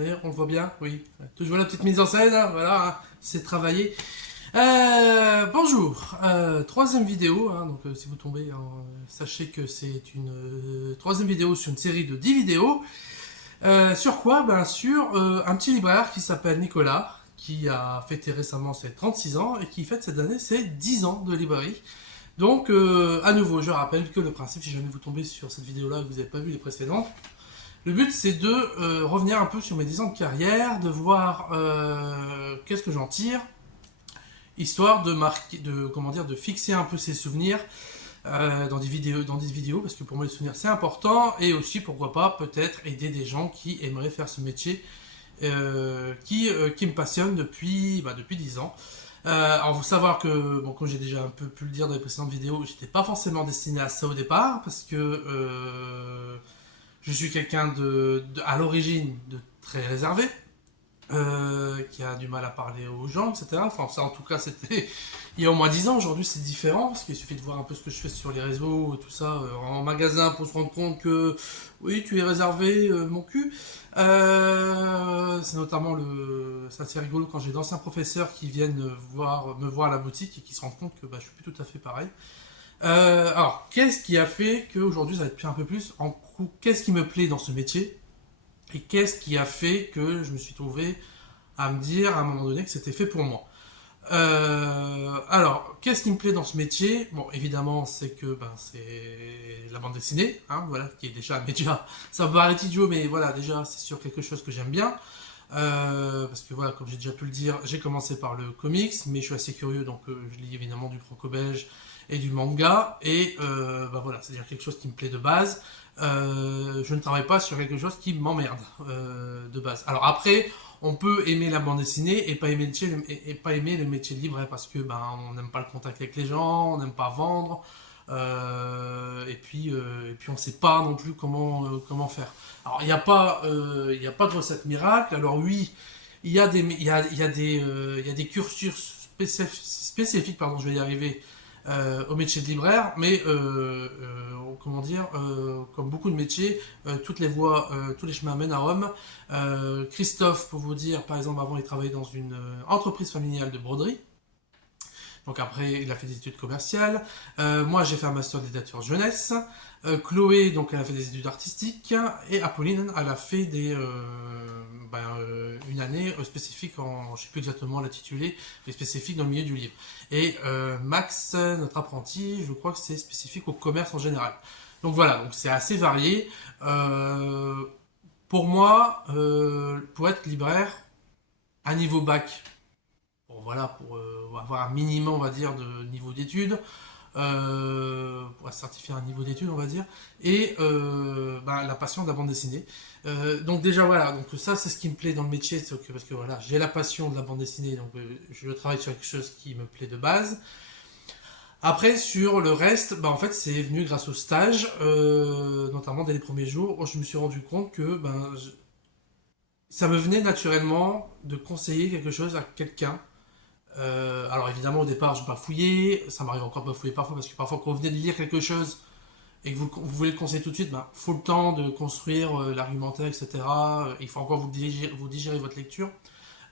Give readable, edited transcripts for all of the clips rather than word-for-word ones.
d'ailleurs, on le voit bien, oui. Toujours la petite mise en scène, hein, voilà, hein, c'est travaillé. Bonjour, troisième vidéo, hein, donc si vous tombez, hein, sachez que c'est une troisième vidéo sur une série de 10 vidéos. Sur quoi? Ben sur un petit libraire qui s'appelle Nicolas, qui a fêté récemment ses 36 ans et qui fête cette année ses 10 ans de librairie. Donc, à nouveau, je rappelle que le principe, si jamais vous tombez sur cette vidéo-là et que vous n'avez pas vu les précédentes, le but c'est de revenir un peu sur mes 10 ans de carrière, de voir qu'est-ce que j'en tire, histoire de marquer, comment dire, de fixer un peu ses souvenirs dans des vidéos, parce que pour moi les souvenirs c'est important, et aussi pourquoi pas peut-être aider des gens qui aimeraient faire ce métier qui me passionne depuis 10 ans. Alors, faut savoir que, bon, comme j'ai déjà un peu pu le dire dans les précédentes vidéos, j'étais pas forcément destiné à ça au départ, parce que je suis quelqu'un à l'origine de très réservé, qui a du mal à parler aux gens, etc. Enfin, ça, en tout cas, c'était il y a au moins 10 ans. Aujourd'hui, c'est différent, parce qu'il suffit de voir un peu ce que je fais sur les réseaux, tout ça, en magasin, pour se rendre compte que, oui, tu es réservé, mon cul. C'est notamment c'est assez rigolo quand j'ai d'anciens professeurs qui viennent me voir à la boutique et qui se rendent compte que bah, je suis plus tout à fait pareil. Alors, qu'est-ce qui a fait qu'aujourd'hui ça va être un peu plus en coup, qu'est-ce qui me plaît dans ce métier et qu'est-ce qui a fait que je me suis trouvé à me dire à un moment donné que c'était fait pour moi. Alors, qu'est-ce qui me plaît dans ce métier? Bon, évidemment, c'est que c'est la bande dessinée, hein, voilà, qui est déjà, ça me paraît idiot, mais voilà, déjà, c'est sur quelque chose que j'aime bien. Parce que voilà, comme j'ai déjà pu le dire, j'ai commencé par le comics, mais je suis assez curieux, donc je lis évidemment du franco-belge et du manga, et bah voilà, c'est-à-dire quelque chose qui me plaît de base. Je ne travaille pas sur quelque chose qui m'emmerde de base. Alors après, on peut aimer la bande dessinée et pas aimer le métier de libraire parce que ben on n'aime pas le contact avec les gens, on n'aime pas vendre, et puis on ne sait pas non plus comment faire. Alors il y a pas de recette miracle. Alors oui, il y a des cursus spécifiques, pardon, je vais y arriver, au métier de libraire, mais comment dire, comme beaucoup de métiers, toutes les voies, tous les chemins mènent à Rome. Christophe, pour vous dire, par exemple, avant il travaillait dans une entreprise familiale de broderie. Donc après, il a fait des études commerciales. Moi, j'ai fait un master d'éditeur jeunesse. Chloé, donc, elle a fait des études artistiques. Et Apolline, elle a fait une année spécifique je ne sais plus exactement l'intitulé, mais spécifique dans le milieu du livre. Et Max, notre apprenti, je crois que c'est spécifique au commerce en général. Donc voilà, donc c'est assez varié. Pour moi, pour être libraire, à niveau bac, pour avoir un minimum, on va dire, de niveau d'études, pour certifier un niveau d'études, on va dire, et la passion de la bande dessinée. Donc déjà voilà, donc ça c'est ce qui me plaît dans le métier, parce que voilà, j'ai la passion de la bande dessinée, donc je travaille sur quelque chose qui me plaît de base. Après sur le reste, en fait c'est venu grâce au stage, notamment dès les premiers jours, où je me suis rendu compte que ça me venait naturellement de conseiller quelque chose à quelqu'un. Alors évidemment au départ je bafouillais, ça m'arrive encore de bafouiller parfois parce que parfois quand vous venez de lire quelque chose et que vous voulez le conseiller tout de suite, faut le temps de construire l'argumentaire, etc. Il faut encore vous digérer votre lecture.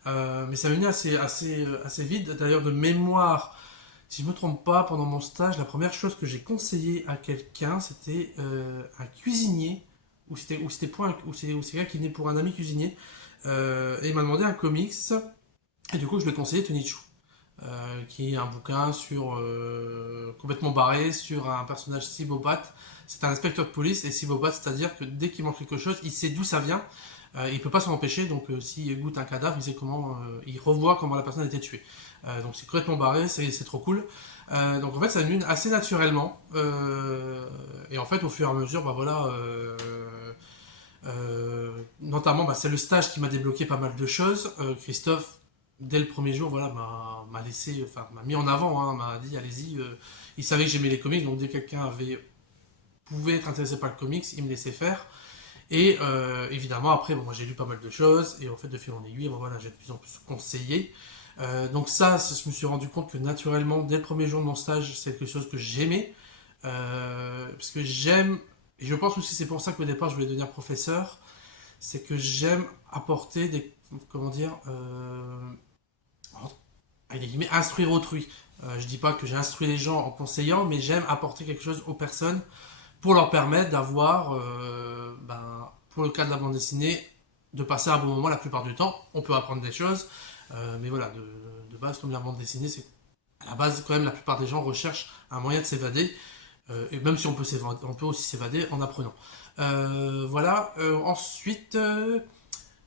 Mais ça venait assez vite. D'ailleurs de mémoire, si je ne me trompe pas, pendant mon stage, la première chose que j'ai conseillé à quelqu'un, c'était un cuisinier, ou c'est quelqu'un qui venait pour un ami cuisinier, et il m'a demandé un comics, et du coup je lui ai conseillé Tony Chu. Qui est un bouquin complètement barré sur un personnage cybopathe. C'est un inspecteur de police et cybopathe, c'est-à-dire que dès qu'il manque quelque chose, il sait d'où ça vient. Il peut pas s'en empêcher, donc s'il goûte un cadavre, il sait il revoit comment la personne a été tuée. Donc c'est complètement barré, c'est trop cool. Donc en fait, ça venu assez naturellement. Et en fait, au fur et à mesure, notamment, c'est le stage qui m'a débloqué pas mal de choses. Christophe, dès le premier jour, voilà, m'a mis en avant, hein, m'a dit allez-y. Il savait que j'aimais les comics, donc dès que pouvait être intéressé par le comics, il me laissait faire. Et évidemment, après, moi j'ai lu pas mal de choses, et en fait, de fil en aiguille, voilà, j'ai de plus en plus conseillé. Donc je me suis rendu compte que naturellement, dès le premier jour de mon stage, c'est quelque chose que j'aimais. Parce que j'aime, et je pense aussi c'est pour ça qu'au départ je voulais devenir professeur, c'est que j'aime apporter des, comment dire, avec des guillemets, instruire autrui. Je dis pas que j'ai instruit les gens en conseillant, mais j'aime apporter quelque chose aux personnes pour leur permettre d'avoir, pour le cas de la bande dessinée, de passer un bon moment la plupart du temps. On peut apprendre des choses, mais voilà, de base, comme la bande dessinée, c'est à la base, quand même, la plupart des gens recherchent un moyen de s'évader, et même si on peut aussi s'évader en apprenant. Voilà, ensuite,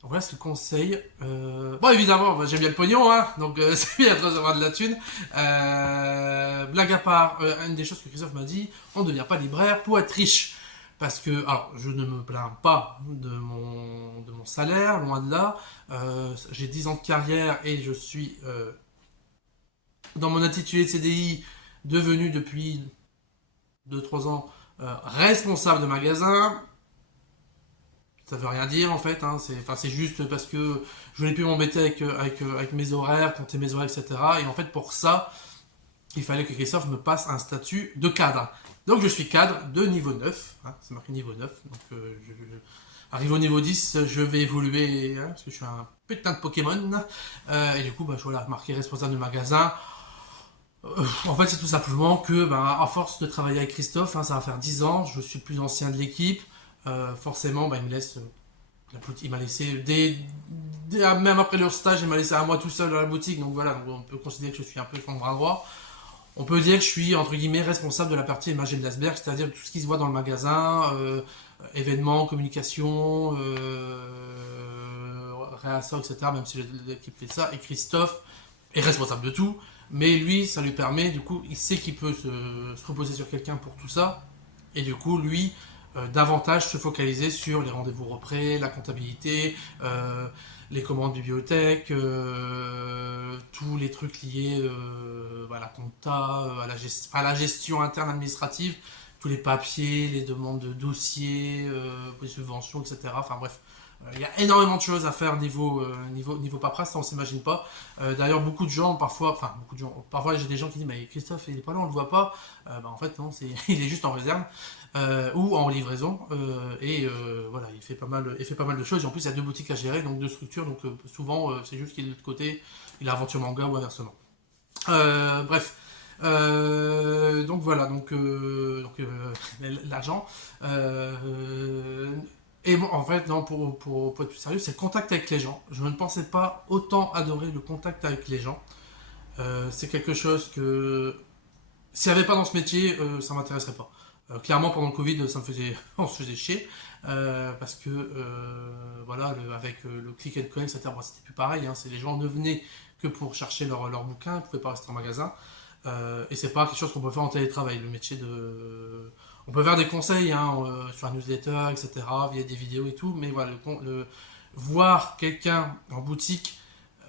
voilà, c'est le conseil. Bon, évidemment, j'aime bien le pognon, hein, donc c'est bien de recevoir de la thune. Blague à part, une des choses que Christophe m'a dit, on ne devient pas libraire pour être riche. Parce que, alors, je ne me plains pas de mon salaire, loin de là. J'ai 10 ans de carrière et je suis, dans mon intitulé de CDI, devenu depuis 2 3 ans responsable de magasin. Ça veut rien dire en fait, hein. C'est juste parce que je n'ai plus m'embêter avec mes horaires, compter mes horaires, etc. Et en fait, pour ça, il fallait que Christophe me passe un statut de cadre. Donc je suis cadre de niveau 9, hein, c'est marqué niveau 9. Donc arrivé au niveau 10, je vais évoluer, hein, parce que je suis un putain de Pokémon. Et du coup, voilà, marqué responsable de magasin. En fait, c'est tout simplement que, à force de travailler avec Christophe, hein, ça va faire 10 ans, je suis le plus ancien de l'équipe. Forcément, il me laisse. Il m'a laissé même après leur stage, il m'a laissé à moi tout seul dans la boutique. Donc voilà, donc on peut considérer que je suis un peu son bras droit. On peut dire que je suis entre guillemets responsable de la partie image de l'asberg, c'est-à-dire tout ce qui se voit dans le magasin, événements, communication, réassort, etc. Même si l'équipe fait ça. Et Christophe est responsable de tout. Mais lui, ça lui permet, du coup, il sait qu'il peut se reposer sur quelqu'un pour tout ça. Et du coup, lui, davantage se focaliser sur les rendez-vous représ, la comptabilité, les commandes bibliothèque, tous les trucs liés à la compta, à la gestion interne administrative, tous les papiers, les demandes de dossiers, les subventions, etc. Enfin bref, il y a énormément de choses à faire niveau paperasse, ça on s'imagine pas. D'ailleurs, parfois j'ai des gens qui disent mais Christophe il est pas là, on le voit pas. En fait non, il est juste en réserve ou en livraison voilà, il fait pas mal de choses. Et en plus il y a 2 boutiques à gérer, donc 2 structures, donc souvent c'est juste qu'il est de l'autre côté, il a aventure manga ou inversement. Bref. Donc voilà, l'argent. Et bon, en fait, non, pour être plus sérieux, c'est le contact avec les gens. Je ne pensais pas autant adorer le contact avec les gens. C'est quelque chose que, s'il n'y avait pas dans ce métier, ça m'intéresserait pas. Clairement, pendant le Covid, on se faisait chier. Parce que, voilà, avec le click and collect, etc., c'était plus pareil. Hein, les gens ne venaient que pour chercher leur bouquin, ils ne pouvaient pas rester en magasin. Et c'est pas quelque chose qu'on peut faire en télétravail. Le métier de. On peut faire des conseils hein, sur un newsletter, etc., via des vidéos et tout, mais voilà, voir quelqu'un en boutique,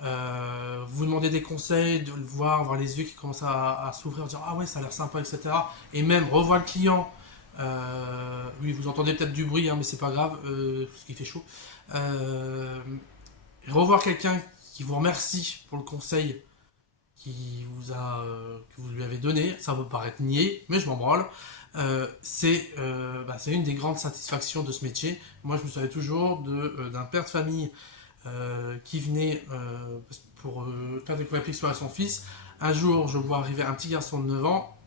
vous demander des conseils, de le voir les yeux qui commencent à s'ouvrir, dire ah ouais, ça a l'air sympa, etc. Et même revoir le client. Oui, vous entendez peut-être du bruit, hein, mais c'est pas grave, parce qu'il fait chaud. Revoir quelqu'un qui vous remercie pour le conseil que vous lui avez donné, ça peut paraître niais, mais je m'en branle. C'est une des grandes satisfactions de ce métier. Moi, je me souviens toujours d'un père de famille qui venait pour faire découvrir Pixel à son fils. Un jour, je vois arriver un petit garçon de 9 ans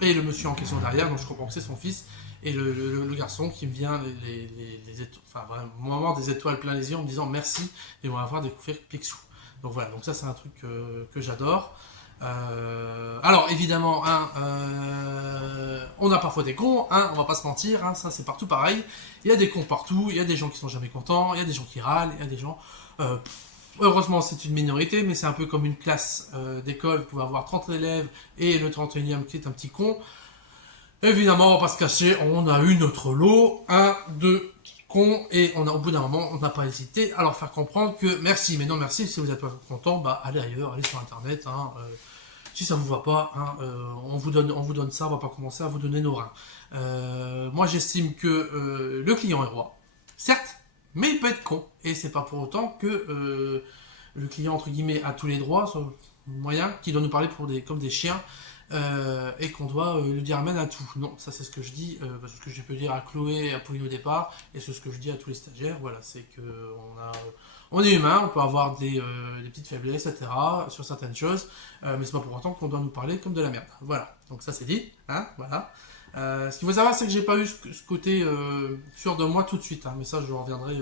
et le monsieur en question derrière, donc je comprends que c'est son fils. Et le garçon qui me vient vraiment des étoiles plein les yeux en me disant merci et on va avoir découvert Picsou. Donc voilà, donc ça c'est un truc que j'adore. Alors évidemment, hein, on a parfois des cons, hein, on va pas se mentir, hein, ça c'est partout pareil. Il y a des cons partout, il y a des gens qui sont jamais contents, il y a des gens qui râlent, il y a des gens. Heureusement c'est une minorité, mais c'est un peu comme une classe d'école, vous pouvez avoir 30 élèves et le 31e qui est un petit con. Évidemment, on va pas se cacher, on a eu notre lot, un, deux cons, et au bout d'un moment, on n'a pas hésité à leur faire comprendre que merci, mais non merci, si vous n'êtes pas content, allez ailleurs, allez sur internet, hein, si ça vous va pas, hein, on vous donne ça, on va pas commencer à vous donner nos reins. Moi j'estime que le client est roi, certes, mais il peut être con, et c'est pas pour autant que le client entre guillemets a tous les droits, sur moyen, qui doit nous parler comme des chiens. et qu'on doit lui dire amen à tout. Non, ça c'est ce que je dis, parce que je peux dire à Chloé et à Pauline au départ, et c'est ce que je dis à tous les stagiaires, voilà, c'est que on est humain, on peut avoir des petites faiblesses, etc., sur certaines choses, mais c'est pas pour autant qu'on doit nous parler comme de la merde. Voilà, donc ça c'est dit, hein, voilà. Ce qu'il faut savoir, c'est que j'ai pas eu ce côté sûr de moi tout de suite, hein, mais ça je reviendrai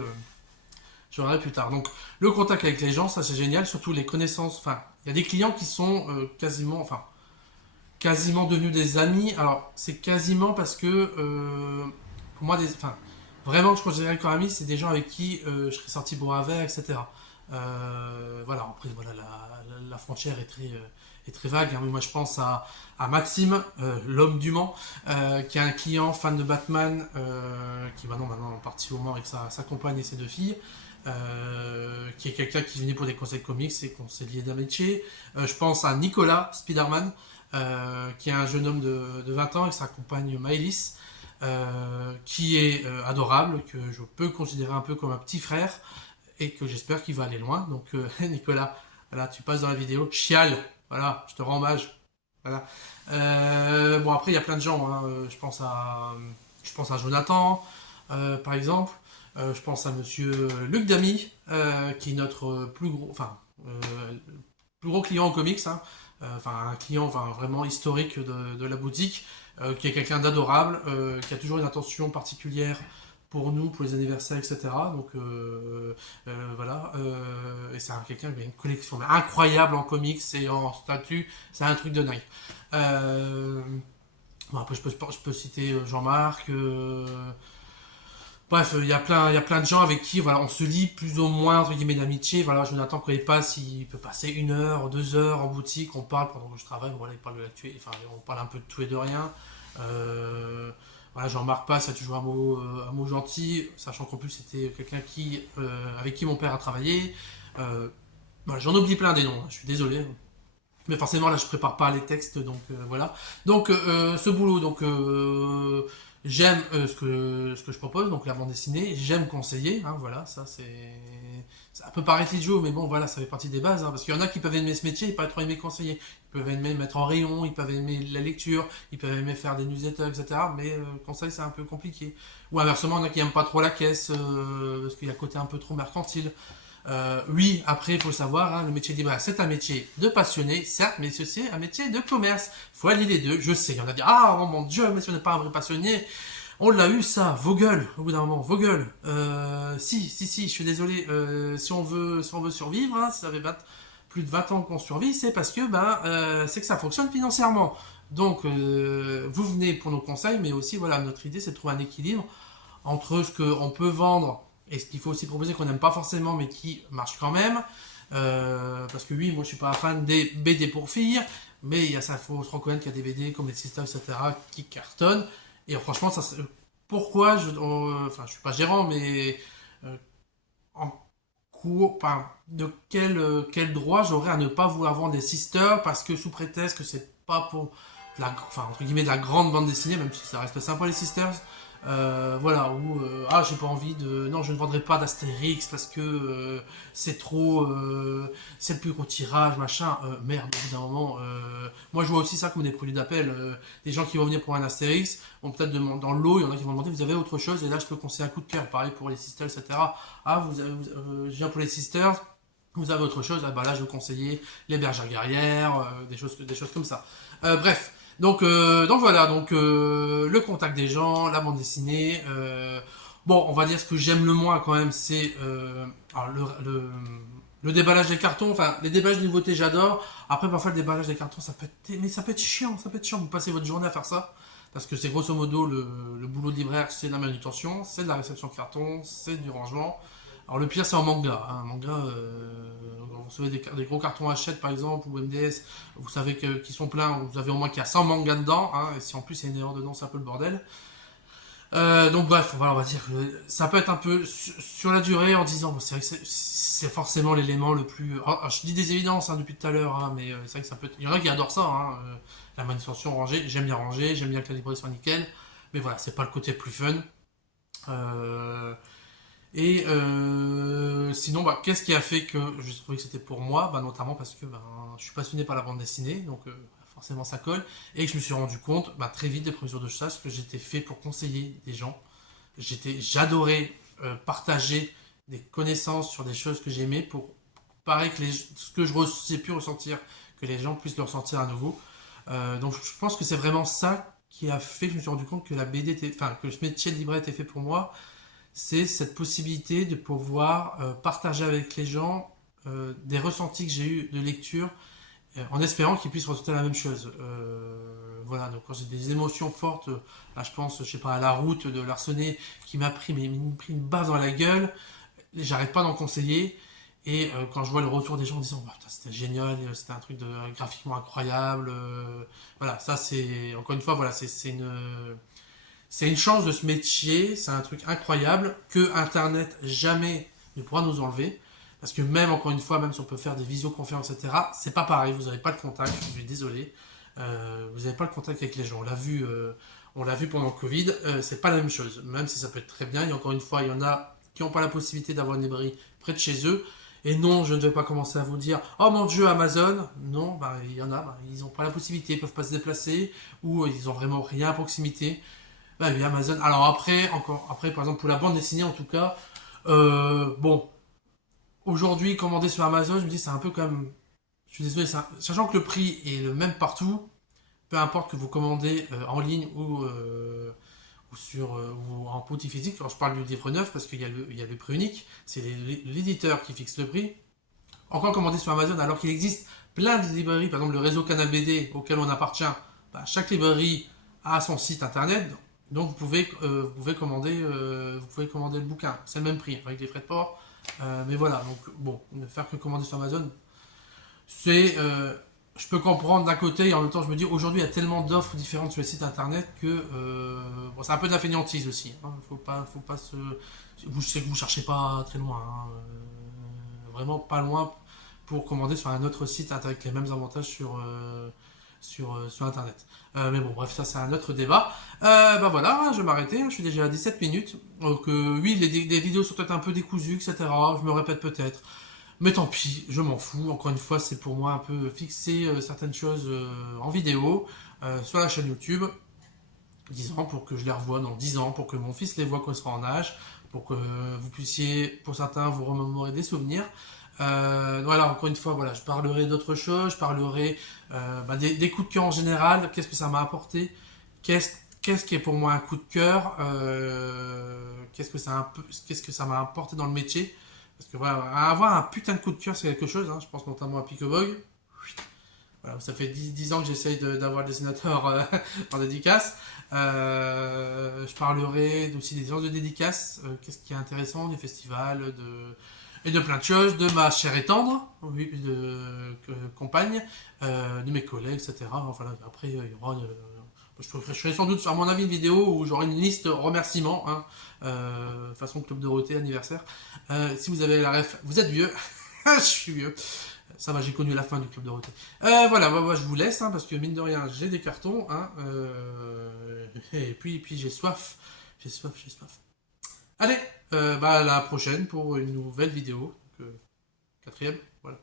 plus tard. Donc le contact avec les gens, ça c'est génial, surtout les connaissances, enfin, il y a des clients qui sont quasiment devenus des amis. Alors, c'est quasiment parce que, pour moi, enfin, vraiment, je considère comme amis, c'est des gens avec qui je serais sorti boire un verre, etc. Voilà, après, voilà, la frontière est très vague, hein. Mais moi, je pense à Maxime, l'homme du Mans, qui est un client fan de Batman, qui maintenant est parti au Mans avec sa compagne et ses 2 filles. Qui est quelqu'un qui venait pour des conseils comics et qu'on s'est lié d'amitié. Je pense à Nicolas, Spider-Man, qui est un jeune homme de 20 ans avec sa compagne Maëlys, qui est adorable, que je peux considérer un peu comme un petit frère, et que j'espère qu'il va aller loin. Donc Nicolas, voilà, tu passes dans la vidéo, chiale, voilà, je te rends hommage. Voilà. Bon après il y a plein de gens, hein. Je pense à Jonathan, par exemple. Je pense à Monsieur Luc Damy, qui est notre euh, plus gros client en comics, hein. Enfin un client vraiment historique de la boutique, qui est quelqu'un d'adorable, qui a toujours une attention particulière pour nous, pour les anniversaires, etc. Donc voilà, et c'est quelqu'un qui a une collection incroyable en comics et en statut, c'est un truc de dingue. Bon, après je peux citer Jean-Marc. Bref, il y a plein de gens avec qui voilà, on se lie plus ou moins entre guillemets d'amitié. Voilà, Jonathan, quand il passe, il peut passer 1 heure, 2 heures en boutique, on parle pendant que je travaille, voilà, il parle de l'actualité, enfin, on parle un peu de tout et de rien. Voilà, Jean-Marc passe, il a toujours un mot gentil, sachant qu'en plus c'était quelqu'un avec qui mon père a travaillé. Voilà, j'en oublie plein des noms, hein, je suis désolé. Mais forcément, là, je prépare pas les textes, donc voilà. Donc, ce boulot, donc j'aime ce que je propose, donc la bande dessinée. J'aime conseiller, hein, voilà, ça peut paraître idiot, mais bon, voilà, ça fait partie des bases, hein, parce qu'il y en a qui peuvent aimer ce métier et pas trop aimer conseiller. Ils peuvent aimer mettre en rayon, ils peuvent aimer la lecture, ils peuvent aimer faire des newsletters, etc. Mais conseil, c'est un peu compliqué. Ou inversement, il y en a qui aiment pas trop la caisse, parce qu'il y a un côté un peu trop mercantile. Oui, après, il faut savoir, hein, le métier de libraire, c'est un métier de passionné, certes, mais c'est aussi un métier de commerce. Il faut allier les deux. Je sais, on a dit, ah, oh mon Dieu, mais si on n'est pas un vrai passionné, on l'a eu ça, vos gueules, au bout d'un moment, vos gueules. Si, je suis désolé, si on veut survivre, hein, si ça fait plus de 20 ans qu'on survit, c'est parce que c'est que ça fonctionne financièrement. Donc, vous venez pour nos conseils, mais aussi, voilà, notre idée, c'est de trouver un équilibre entre ce qu'on peut vendre et ce qu'il faut aussi proposer qu'on n'aime pas forcément, mais qui marche quand même. Parce que oui, moi je suis pas fan des BD pour filles, mais il faut se reconnaître qu'il y a des BD comme les Sisters, etc., qui cartonnent. Et franchement, pourquoi enfin, je suis pas gérant, mais euh, en enfin, de quel droit j'aurais à ne pas vouloir vendre des Sisters parce que sous prétexte que c'est pas pour entre guillemets de la grande bande dessinée, même si ça reste sympa les Sisters. Voilà, où j'ai pas envie de. Non, je ne vendrai pas d'Astérix parce que c'est trop. C'est le plus gros tirage, machin. Merde, au bout d'un moment. Moi, je vois aussi ça comme des produits d'appel. Des gens qui vont venir pour un Astérix vont peut-être demander dans l'eau, il y en a qui vont demander vous avez autre chose, et là, je peux conseiller un coup de cœur. Pareil pour les Sisters, etc. Ah, je viens pour les Sisters. Vous avez autre chose, ah bah là je vais conseiller les bergères guerrières, des choses comme ça. Bref, donc voilà, donc le contact des gens, la bande dessinée. Bon, on va dire ce que j'aime le moins quand même, c'est alors le déballage des cartons. Enfin, les déballages de nouveautés, j'adore. Après, parfois le déballage des cartons, mais ça peut être chiant, ça peut être chiant. Vous passez votre journée à faire ça. Parce que c'est grosso modo le boulot de libraire, c'est de la manutention, c'est de la réception de cartons, c'est du rangement. Alors le pire c'est en manga. Hein. Manga, vous recevez des gros cartons Hachette par exemple ou MDS, vous savez qu'ils sont pleins, vous avez au moins qu'il y a 100 mangas dedans, hein, et si en plus il y a une erreur dedans c'est un peu le bordel. Donc bref, voilà, on va dire que ça peut être un peu sur la durée en disant, bon, c'est vrai que c'est forcément l'élément le plus. Alors, je dis des évidences hein, depuis tout à l'heure, hein, mais c'est vrai que ça peut être. Il y en a qui adorent ça, hein, la manutention rangée, ranger, j'aime bien que la librairie soit nickel, mais voilà, c'est pas le côté le plus fun. Et sinon, qu'est-ce qui a fait que j'ai trouvé que c'était pour moi, notamment parce que je suis passionné par la bande dessinée, donc forcément ça colle, et que je me suis rendu compte très vite des premiers jours de chasse que j'étais fait pour conseiller des gens. J'adorais partager des connaissances sur des choses que j'aimais pour pareil que ce que j'ai pu ressentir, que les gens puissent le ressentir à nouveau. Donc je pense que c'est vraiment ça qui a fait que je me suis rendu compte que la BD était, enfin que ce métier de libraire était fait pour moi, c'est cette possibilité de pouvoir partager avec les gens des ressentis que j'ai eu de lecture, en espérant qu'ils puissent ressentir la même chose. Voilà, donc quand j'ai des émotions fortes, là je pense, je sais pas, à la route de Larsonnais qui m'a pris, pris une baffe dans la gueule, j'arrête pas d'en conseiller. Et quand je vois le retour des gens en disant, putain, c'était génial, c'était un truc graphiquement incroyable, voilà, ça c'est, encore une fois, voilà, c'est une chance de ce métier, c'est un truc incroyable que Internet jamais ne pourra nous enlever. Parce que même, encore une fois, même si on peut faire des visioconférences, etc., c'est pas pareil, vous n'avez pas le contact, je suis désolé. Vous n'avez pas le contact avec les gens. On l'a vu pendant le Covid, c'est pas la même chose. Même si ça peut être très bien, et encore une fois, il y en a qui n'ont pas la possibilité d'avoir une librairie près de chez eux. Et non, je ne vais pas commencer à vous dire, oh mon dieu, Amazon. Non, il y en a, ils n'ont pas la possibilité, ils peuvent pas se déplacer, ou ils ont vraiment rien à proximité. Oui, Amazon. Alors après, par exemple, pour la bande dessinée, en tout cas, bon, aujourd'hui, commander sur Amazon, je me dis, c'est un peu comme. Je suis désolé, sachant que le prix est le même partout, peu importe que vous commandez en ligne ou en boutique physique. Alors, je parle du livre neuf parce il y a le prix unique, c'est l'éditeur qui fixe le prix. Encore commander sur Amazon, alors qu'il existe plein de librairies, par exemple le réseau Canal BD auquel on appartient, chaque librairie a son site internet, donc vous pouvez commander le bouquin, c'est le même prix avec les frais de port, mais voilà, donc bon, ne faire que commander sur Amazon, c'est, je peux comprendre d'un côté et en même temps je me dis aujourd'hui il y a tellement d'offres différentes sur les sites internet que bon, c'est un peu de la fainéantise aussi, hein, faut pas se, je sais que vous cherchez pas très loin, hein, vraiment pas loin pour commander sur un autre site avec les mêmes avantages sur Internet. Mais bon, bref, ça c'est un autre débat. Voilà, je vais m'arrêter, je suis déjà à 17 minutes. Donc oui, les vidéos sont peut-être un peu décousues, etc. Je me répète peut-être. Mais tant pis, je m'en fous. Encore une fois, c'est pour moi un peu fixer certaines choses en vidéo sur la chaîne YouTube. 10 ans pour que je les revoie dans 10 ans, pour que mon fils les voit quand il sera en âge, pour que vous puissiez, pour certains, vous remémorer des souvenirs. Voilà, encore une fois, voilà, je parlerai d'autres choses, je parlerai des coups de cœur en général, qu'est-ce que ça m'a apporté, qu'est-ce qui est pour moi un coup de cœur, qu'est-ce que ça m'a apporté dans le métier. Parce que voilà, avoir un putain de coup de cœur, c'est quelque chose, hein, je pense notamment à Picobog. Voilà, ça fait 10 ans que j'essaye d'avoir le dessinateur en dédicace. Je parlerai aussi des séances de dédicace, qu'est-ce qui est intéressant, des festivals, et de plein de choses, de ma chère et tendre, oui, compagne, de mes collègues, etc. Enfin, après, il y aura je ferai sans doute, à mon avis, une vidéo où j'aurai une liste remerciements, hein, façon Club Dorothée, anniversaire. Si vous avez la ref, vous êtes vieux, je suis vieux. Ça va, j'ai connu la fin du Club Dorothée. Voilà, moi, je vous laisse, hein, parce que mine de rien, j'ai des cartons, hein, et puis j'ai soif. J'ai soif, j'ai soif. Allez, à la prochaine pour une nouvelle vidéo. Donc, quatrième, voilà.